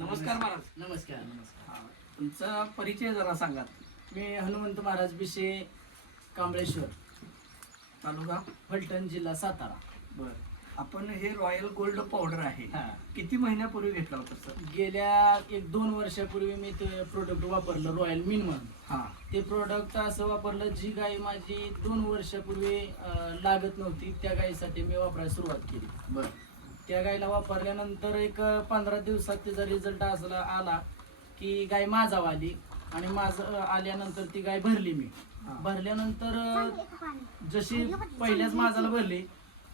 नमस्कार महाराज. नमस्कार नमस्कार. हा, तुमचा परिचय जरा सांगा. मी हनुमंत महाराज बिशे, कांबळेश्वर, तालुका फलटण, जिल्हा सातारा. बर. आपण हे रॉयल गोल्ड पावडर आहे, हा. किती महिन्यापूर्वी घेतला होता सर? गेल्या 1-2 वर्षापूर्वी मी ते प्रोडक्ट वापरलं, रॉयल मिन म्हणून. हा. ते प्रोडक्ट असं वापरलं, जी गाय माझी 2 वर्षापूर्वी लागत नव्हती, त्या गायीसाठी मी वापरायला सुरुवात केली. बर. त्या गायीला वापरल्यानंतर एक 15 दिवसात त्याचा रिझल्ट असला आला की गाय माझाव आली, आणि माझं आल्यानंतर ती गाय भरली मी. हा. भरल्यानंतर जशी पहिल्याच माझाला भरली,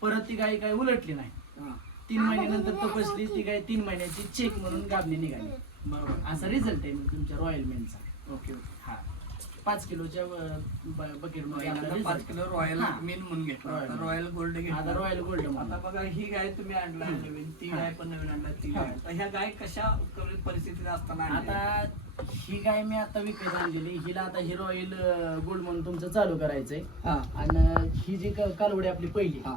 परत ती गाय काय उलटली नाही. हा. 3 महिन्यानंतर तपासली, ती गाय 3 महिन्याची चेक म्हणून गाभणी निघाली. बरोबर. असा रिझल्ट आहे मग तुमच्या रॉयल मेनचा. ओके. हा, 5 किलोच्या बकेट मध्ये आपला 5 result. किलो रॉयल हा. मिन म्हणून घेतला. रॉयल आता रॉयल गोल्ड आता घेतला. रॉयल गोल्ड आता म्हणा. बघा, ही गाय तुम्ही आणला नवीन, ती हा. गाय पण नवीन आणला, ती हा. गाय. आता ह्या गाय कशा परिस्थितीत असताना आणल्या? आता ही गाय मी आता विकत आणलेली, हिला आता ही रॉयल गोल्ड म्हणून तुमचं चालू करायचंय. हा. आणि ही जी कालवडी आपली पहिली, हा.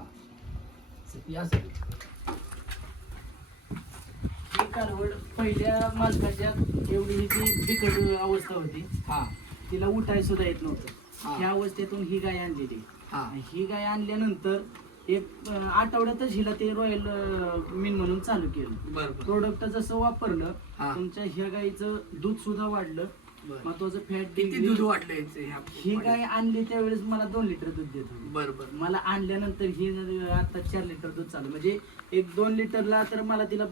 ही असं ही कालवड पहिल्या मालकाच्या एवढी ही जी बिकट अवस्था होती, हा. तिला उठाय सुद्धा येत नव्हतं. हा. ह्या अवस्थेतून ही गाय आणलेली. हा. ही गाय आणल्यानंतर एक आठवड्यातच हिला ते रॉयल मिन म्हणून चालू केलं. बरोबर. प्रोडक्ट जसं वापरलं, हा. तुमच्या ह्या गाईचं दूध सुद्धा वाढलं, बरं. महत्वाचं फॅट. किती दूध वाटलं याचं ह्या? ही गाय आणली त्यावेळेस मला 2 लिटर दूध देत होती. बरोबर. मला आणल्यानंतर ही आता 4 लिटर दूध चालू, म्हणजे 1-2 लिटरला तर मला तिला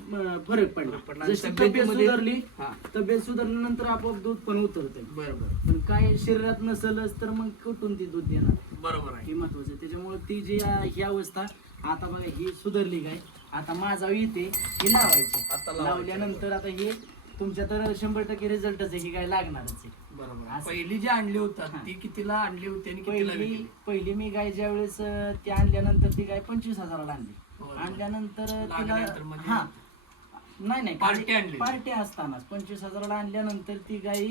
फरक पडला. पडला. जशी तब्येतीमध्ये- तब्येत सुधारली, हा. तब्येत सुधारल्यानंतर आपोआप दूध पण उतरतंय. बरोबर. पण काय शरीरात नसलच तर मग कुठून ती दूध देणार, बरोबर आहे. हे महत्वाचं आहे. त्याच्यामुळे ती जी ही अवस्था आता बघा, ही सुधारली गाय. आता माझा येते ही लावायची. आता लावायची. लावल्यानंतर आता हे तुमच्या तर 100% रिझल्टच आहे, ही गाय लागणारच आहे. बरोबर. असं. पहिली जी आणली होतात हा. ती कितीला आणली होती आणि कितीला विकली? पहिली मी गाय ज्या वेळेस ती आणल्यानंतर ती गाय 25,000ला आणली. बरोबर. आणल्यानंतर लागल्यानंतर तिला म्हणजे- हा, नाही पार्टी आणली. पार्टी असतानाच 25,000ला आणल्यानंतर ती गाय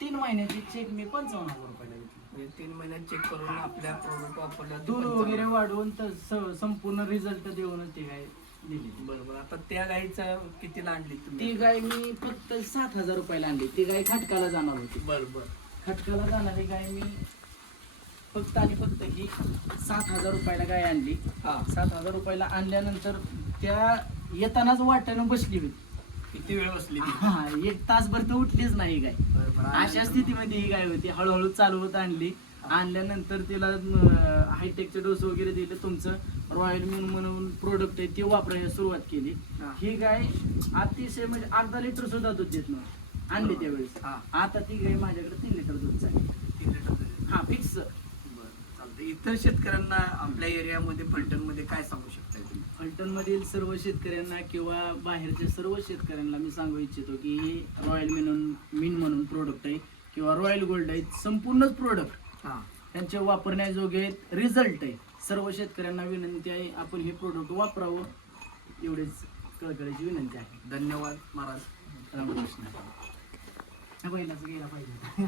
3 महिन्याची चेक मी 55,000 रुपयाला घेतली. म्हणजे 3 महिन्यात चेक करून आपल्या प्रोडक्ट वापरल्या दूध वगैरे वाढवून तर संपूर्ण रिझल्ट देऊन ती गाय दिली. बरोबर. आता त्या गाईचा कितीला आणली ती तुम्ही? गाय मी फक्त 7,000 रुपयाला आणली. ती गाय खटकाला जाणार होती. बरोबर. खटकाला जाणारी गाय मी फक्त आणि फक्त ही 7,000 रुपयाला गाय आणली. हा. 7,000 रुपयाला आणल्यानंतर त्या येतानाच वाट्यानं बसली होती. किती वेळ बसली ती? हा, 1 तासभर तर उठलीच नाही गाय. बरोबर. अशा स्थितीमध्ये ही गाय होती. हळूहळू चालू होत आणली. आणल्यानंतर तिला हायटेकचे डोस वगैरे दिले. तुमचं रॉयल मिन म्हणून प्रोडक्ट आहे ते वापरायला सुरुवात केली. हा. ही गाय अतिशय म्हणजे अर्धा लिटर सुद्धा दूध देत नव्हती आणली त्यावेळेस. हा. आता ती गाय माझ्याकडे 3 लिटर दूध चालली. 3 लिटर दूध. हा, फिक्स. बरं, चालतंय. इतर शेतकऱ्यांना आपल्या एरियामध्ये फलटणमध्ये काय सांगू शकताय तुम्ही? फलटण मधील सर्व शेतकऱ्यांना किंवा बाहेरच्या सर्व शेतकऱ्यांना मी सांगू इच्छितो की रॉयल मिन म्हणून प्रोडक्ट आहे किंवा रॉयल गोल्ड आहे, संपूर्णच प्रोडक्ट हा. त्यांचे वापरण्याजोगे आहेत, रिझल्ट आहे. सर्व शेतकऱ्यांना विनंती आहे, आपण हे प्रोडक्ट वापरावं, एवढेच कळकळीची विनंती आहे. धन्यवाद महाराज. रामकृष्ण. पहिलाच गेला पाहिजे.